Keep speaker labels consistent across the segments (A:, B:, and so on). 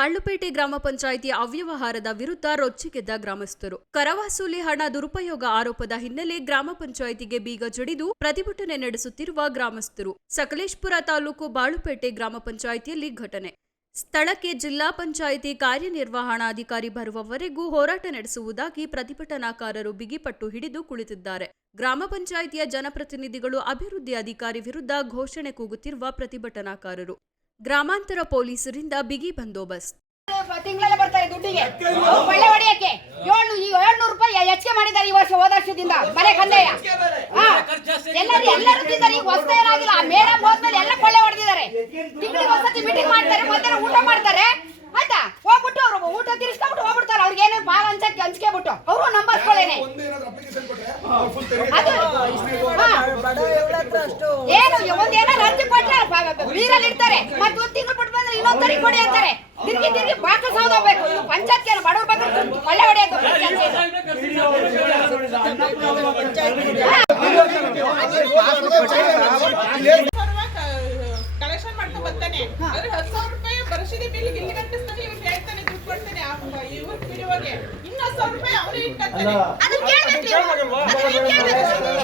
A: ಬಾಳ್ಲುಪೇಟೆ ಗ್ರಾಮ ಪಂಚಾಯಿತಿ ಅವ್ಯವಹಾರದ ವಿರುದ್ಧ ರೊಚ್ಚಿಗೆದ್ದ ಗ್ರಾಮಸ್ಥರು. ಕರವಸೂಲಿ ಹಣ ದುರುಪಯೋಗ ಆರೋಪದ ಹಿನ್ನೆಲೆ ಗ್ರಾಮ ಪಂಚಾಯಿತಿಗೆ ಬೀಗ ಜಡಿದು ಪ್ರತಿಭಟನೆ ನಡೆಸುತ್ತಿರುವ ಗ್ರಾಮಸ್ಥರು. ಸಕಲೇಶ್ಪುರ ತಾಲೂಕು ಬಾಳುಪೇಟೆ ಗ್ರಾಮ ಪಂಚಾಯಿತಿಯಲ್ಲಿ ಘಟನೆ. ಸ್ಥಳಕ್ಕೆ ಜಿಲ್ಲಾ ಪಂಚಾಯಿತಿ ಕಾರ್ಯನಿರ್ವಹಣಾಧಿಕಾರಿ ಬರುವವರೆಗೂ ಹೋರಾಟ ನಡೆಸುವುದಾಗಿ ಪ್ರತಿಭಟನಾಕಾರರು ಬಿಗಿಪಟ್ಟು ಹಿಡಿದು ಕುಳಿತಿದ್ದಾರೆ. ಗ್ರಾಮ ಪಂಚಾಯಿತಿಯ ಜನಪ್ರತಿನಿಧಿಗಳು ಅಭಿವೃದ್ಧಿ ಅಧಿಕಾರಿ ವಿರುದ್ಧ ಘೋಷಣೆ ಕೂಗುತ್ತಿರುವ ಪ್ರತಿಭಟನಾಕಾರರು. ಗ್ರಾಮಾಂತರ ಪೊಲೀಸರಿಂದ ಬಿಗಿ ಬಂದೋಬಸ್ತ್.
B: ತಿಂಗಳಲ್ಲೇ ಬರ್ತಾರೆ ದುಡ್ಡಿಗೆ. ಒಳ್ಳೆ ಹೊಡೆಯಕ್ಕೆ. ಏಳ್ನೂ ಈ ಏಳ್ನೂರು ರೂಪಾಯಿ ಹೆಚ್ಚಿಗೆ ಮಾಡಿದ್ದಾರೆ ಈ ವರ್ಷ ಹೋದ ವರ್ಷದಿಂದ. ಮನೆ ಕಂದಾಯ. ಎಲ್ಲರೂ ಎಲ್ಲರೂ ತಿಂತಾರೆ. ಈಗ ಹೊಸ ಏನಾಗಿಲ್ಲ. ಆ ಮೇಡಮ್ ಹೋದ್ಮೇಲೆ ಎಲ್ಲ ಕೊಳ್ಳೆ ಹೊಡೆದಿದ್ದಾರೆ. ತಿಂಗಳಿಗೆ ಒಂದ್ಸತಿ ಮೀಟಿಂಗ್ ಮಾಡ್ತಾರೆ. ಮಧ್ಯಾಹ್ನ ಊಟ ಮಾಡ್ತಾರೆ. ಏನು ಒಂದ್ ಏನಾರು ಅರ್ಜಿ ಕೊಟ್ರೆ ನೀರಲ್ಲಿ ಇಡ್ತಾರೆ ಮತ್ತೆ ಬಿಟ್ಟು ಬಂದ್ರೆ ಕೊಡಿ ಅಂತಾರೆ ಹೋಗ್ಬೇಕು ಇದು ಪಂಚಾಯತ್ ಬಡವ್ರ ಬಗ್ಗೆ ಹೊಡೆಯೋದು
C: ಕಲೆಕ್ಷನ್ ಮಾಡ್ಕೊಂಡು ರೂಪಾಯಿ ಬರ್ಸಿದೆ ಬಿಲ್ ಇಲ್ಲಿ ಕಟ್ಟಿಸ್ತಾನೆ ಇವ್ರು ಹೇಳ್ತಾನೆ ದುಡ್ಡು ಕೊಡ್ತಾನೆ ಇವ್ರ ಪಿಡಿಯೋಗೆ ಇನ್ನು ಹತ್ತು ಸಾವಿರ ರೂಪಾಯಿ ಅವನೇ ಇಟ್ಕೊತಾನೆ
B: ಅದನ್ನ ಕೇಳ್ಬೇಕು ನೀವು. ಅದನ್ನ ಕೇಳ್ಬೇಕು ನೀವು.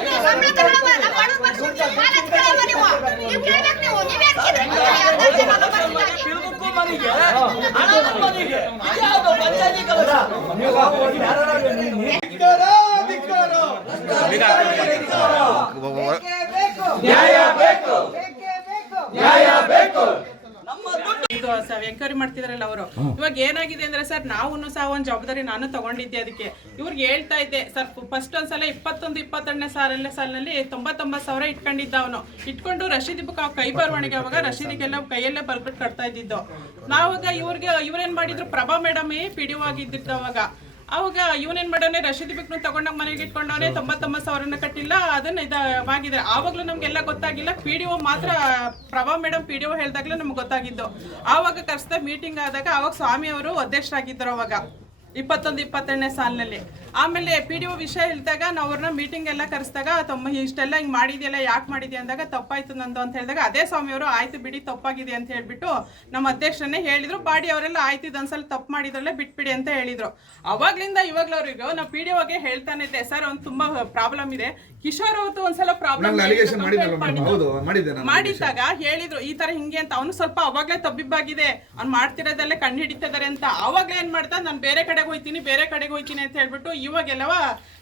B: ನೀವು ಸಂಬಳ ತಗೊಳವ, ನಮ್ಮ ಬಡವ್ರ ಬಗ್ಗೆ ಸಾಲ ಎತ್ಕೊಳವ ನೀವು. ನೀವು ಕೇಳ್ಬೇಕು ನೀವು. ನೀವೇ ಎತ್ಕಿದ್ರೆ ನೀವು ಯಾರ್ದಾರು ಜನ ಬರ್ಸಿದ್ದಾಗೆ.
C: ಇದು ಎಂಕ್ವೈರಿ ಮಾಡ್ತಿದಾರಲ್ಲ ಅವರು. ಇವಾಗ ಏನಾಗಿದೆ ಅಂದ್ರೆ ಸರ್ ನಾವು ಸಹ ಒಂದ್ ಜವಾಬ್ದಾರಿ ನಾನು ತಗೊಂಡಿದ್ದೆ ಅದಕ್ಕೆ. ಇವ್ರಿಗೆ ಹೇಳ್ತಾ ಇದ್ದೆ ಸರ್ ಫಸ್ಟ್ ಒಂದ್ಸಲ ಇಪ್ಪತ್ತೊಂದು ಇಪ್ಪತ್ತೆರಡನೇ ಸಾಲಲ್ಲೇ ಸಾಲಿನಲ್ಲಿ ತೊಂಬತ್ತೊಂಬತ್ತು ಸಾವಿರ ಇಟ್ಕೊಂಡಿದ್ದ ಅವನು. ಇಟ್ಕೊಂಡು ರಶೀದಿ ಬುಕ್ ಕೈ ಬರವಣಿಗೆ ಅವಾಗ ರಶೀದಿಗೆಲ್ಲ ಕೈಯಲ್ಲೇ ಬರ್ಬಿಟ್ಟು ಕಟ್ತಾ ಇದ್ದಿದ್ದು. ನಾವಾಗ ಇವ್ರಿಗೆ ಇವ್ರೇನ್ ಮಾಡಿದ್ರು? ಪ್ರಭಾ ಮೇಡಮ್ ಪಿ ಡಿ ಅವಾಗ. ಅವಾಗ ಇವನೇನ್ ಮಾಡೋನೆ ರಶೀದಿ ಬಿಕ್ನು ತಗೊಂಡಾಗ ಮನೆಗೆ ಇಟ್ಕೊಂಡವನೆ ತೊಂಬತ್ತೊಂಬತ್ತು ಸಾವಿರನ ಕಟ್ಟಿಲ್ಲ, ಅದನ್ನ ಇದಾಗಿದೆ ಆವಾಗ್ಲೂ ನಮ್ಗೆಲ್ಲ ಗೊತ್ತಾಗಿಲ್ಲ. ಪಿ ಡಿ ಮಾತ್ರ, Prabha madam P D O ಹೇಳ್ದಾಗ್ಲೇ ನಮ್ಗೆ ಗೊತ್ತಾಗಿದ್ದು. ಆವಾಗ ಕರೆಸ್ದ ಮೀಟಿಂಗ್ ಆದಾಗ ಅವಾಗ ಸ್ವಾಮಿ ಅವರು ಅಧ್ಯಕ್ಷರಾಗಿದ್ದರು ಅವಾಗ. ಇಪ್ಪತ್ತೊಂದು ಇಪ್ಪತ್ತೆರಡನೇ ಸಾಲಿನಲ್ಲಿ. ಆಮೇಲೆ ಪಿ ಡಿ ಒ ವಿಷಯ ಹೇಳಿದಾಗ ನಾವು ಅವ್ರನ್ನ ಮೀಟಿಂಗ್ ಎಲ್ಲ ಕರೆಸಿದಾಗ ತಮ್ಮ ಇಷ್ಟೆಲ್ಲ ಹಿಂಗೆ ಮಾಡಿದೆಯಲ್ಲ ಯಾಕೆ ಮಾಡಿದ್ಯಾ? ಅಂದಾಗ ತಪ್ಪಾಯ್ತು ನಂದು ಅಂತ ಹೇಳಿದಾಗ ಅದೇ ಸ್ವಾಮಿಯವರು ಆಯ್ತು ಬಿಡಿ ತಪ್ಪಾಗಿದೆ ಅಂತ ಹೇಳ್ಬಿಟ್ಟು ನಮ್ಮ ಅಧ್ಯಕ್ಷರನ್ನೇ ಹೇಳಿದ್ರು. ಬಾಡಿ ಅವರೆಲ್ಲ ಆಯ್ತು ಇದೊಂದ್ಸಲ ತಪ್ಪು ಮಾಡಿದ್ರಲ್ಲೇ ಬಿಟ್ಬಿಡಿ ಅಂತ ಹೇಳಿದ್ರು. ಅವಾಗ್ಲಿಂದ ಇವಾಗ್ಲವ್ರಿಗೂ ನಾವು ಪಿ ಡಿ ಒಗೆ ಹೇಳ್ತಾನೆ ಇದ್ದೆ ಸರ್ ಒಂದು ತುಂಬಾ ಪ್ರಾಬ್ಲಮ್ ಇದೆ. ಕಿಶೋರ್ ಅವತ್ತು ಒಂದ್ಸಲ ಪ್ರಾಬ್ಲಮ್ ಮಾಡಿದಾಗ ಹೇಳಿದ್ರು ಈ ತರ ಹಿಂಗೆ ಅಂತ. ಅವನು ಸ್ವಲ್ಪ ಅವಾಗ್ಲೇ ತಬ್ಬಿಬ್ಬಾಗಿದೆ. ಅವ್ನು ಮಾಡ್ತಿರೋದಲ್ಲೇ ಕಣ್ಣು ಹಿಡಿತಿದ್ದಾರೆ ಅಂತ. ಅವಾಗ್ಲೇ ಏನ್ ಮಾಡ್ತಾ ನಾನು ಬೇರೆ ಕಡೆಗೆ ಹೋಯ್ತೀನಿ ಬೇರೆ ಕಡೆಗೆ ಹೋಯ್ತೀನಿ ಅಂತ ಹೇಳ್ಬಿಟ್ಟು ಇವಾಗೆಲ್ಲವ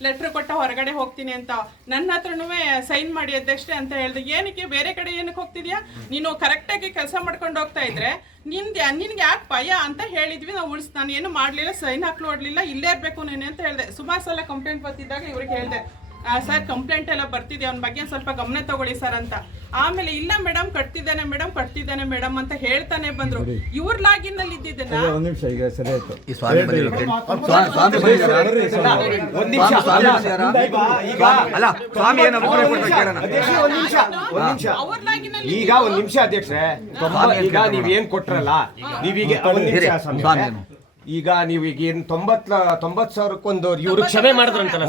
C: ಲೆಟ್ರ್ ಕೊಟ್ಟ ಹೊರಗಡೆ ಹೋಗ್ತೀನಿ ಅಂತ. ನನ್ನ ಹತ್ರನೂ ಸೈನ್ ಮಾಡಿ ಅಧ್ಯಕ್ಷೆ ಅಂತ ಹೇಳ್ದೆ, ಏನಕ್ಕೆ? ಬೇರೆ ಕಡೆ ಏನಕ್ಕೆ ಹೋಗ್ತಿದ್ಯಾ? ನೀನು ಕರೆಕ್ಟಾಗಿ ಕೆಲಸ ಮಾಡ್ಕೊಂಡು ಹೋಗ್ತಾ ಇದ್ರೆ ನಿನ್ಗೆ ನಿನ್ಗೆ ಯಾಕೆ ಭಯ ಅಂತ ಹೇಳಿದ್ವಿ. ನಾವು ಉಳಿಸ್, ನಾನು ಏನು ಮಾಡಲಿಲ್ಲ ಸೈನ್ ಹಾಕ್ಲು ಇಲ್ಲೇ ಇರ್ಬೇಕು ನೀನು ಅಂತ ಹೇಳಿದೆ. ಸುಮಾರು ಸಲ ಕಂಪ್ಲೇಂಟ್ ಬರ್ತಿದ್ದಾಗ ಇವ್ರಿಗೆ ಹೇಳಿದೆ ಸರ್ ಕಂಪ್ಲೇಂಟ್ ಎಲ್ಲ ಬರ್ತಿದೆ ಅವ್ನ ಬಗ್ಗೆ ಸ್ವಲ್ಪ ಗಮನ ತಗೊಳ್ಳಿ ಸರ್ ಅಂತ ಆಮೇಲೆ ಇಲ್ಲ ಮೇಡಮ್ ಕಟ್ತಿದ್ದಾನೆ ಮೇಡಮ್ ಕಟ್ತಿದ್ದಾನೆ ಮೇಡಮ್ ಅಂತ ಹೇಳ್ತಾನೆ ಬಂದ್ರು ಇವ್ರ ಲಾಗಿನ್ ಅಲ್ಲಿ ಇದ್ದಿದ್ದನ್ನ
D: ಒಂದ್ ನಿಮಿಷ ಈಗ ಸರಿ ಆಯ್ತು
E: ಈ ಸ್ವಾಮಿ ಬಂದಿಲ್ಲ ಸ್ವಾಮಿ ಸ್ವಾಮಿ
F: ಒಂದ್ ನಿಮಿಷ
E: ಸ್ವಾಮಿ
F: ಅಲ್ಲ, ಈಗ ಈಗ
E: ಸ್ವಾಮಿ ಏನು ಅಭಿಪ್ರಾಯ ಕೊಡ್ತಾರೆ ಕೇಳೋಣ
F: ಅಧ್ಯಕ್ಷ ಒಂದ್ ನಿಮಿಷ ಒಂದ್ ನಿಮಿಷ
C: ಅವ್ರ ಲಾಗಿನ್ ಅಲ್ಲಿ
F: ಈಗ ಒಂದ್ ನಿಮಿಷ ಅಧ್ಯಕ್ಷರೇ ಈಗ ನೀವ್ ಏನ್ ಕೊಟ್ರಲ್ಲ ನೀವೀಗ ಒಂದ್ ನಿಮಿಷ
E: ಇರಿ,
F: ಸ್ವಾಮಿ
E: ಸ್ವಾಮಿ
F: ಈಗ ನೀವೀಗ ಈಗ ಏನ್ ತೊಂಬತ್ ತೊಂಬತ್ ಸಾವಿರಕ್ಕೊಂದು ಇವ್ರು ಕ್ಷಮೆ ಮಾಡಿದ್ರಂತಲ್ಲ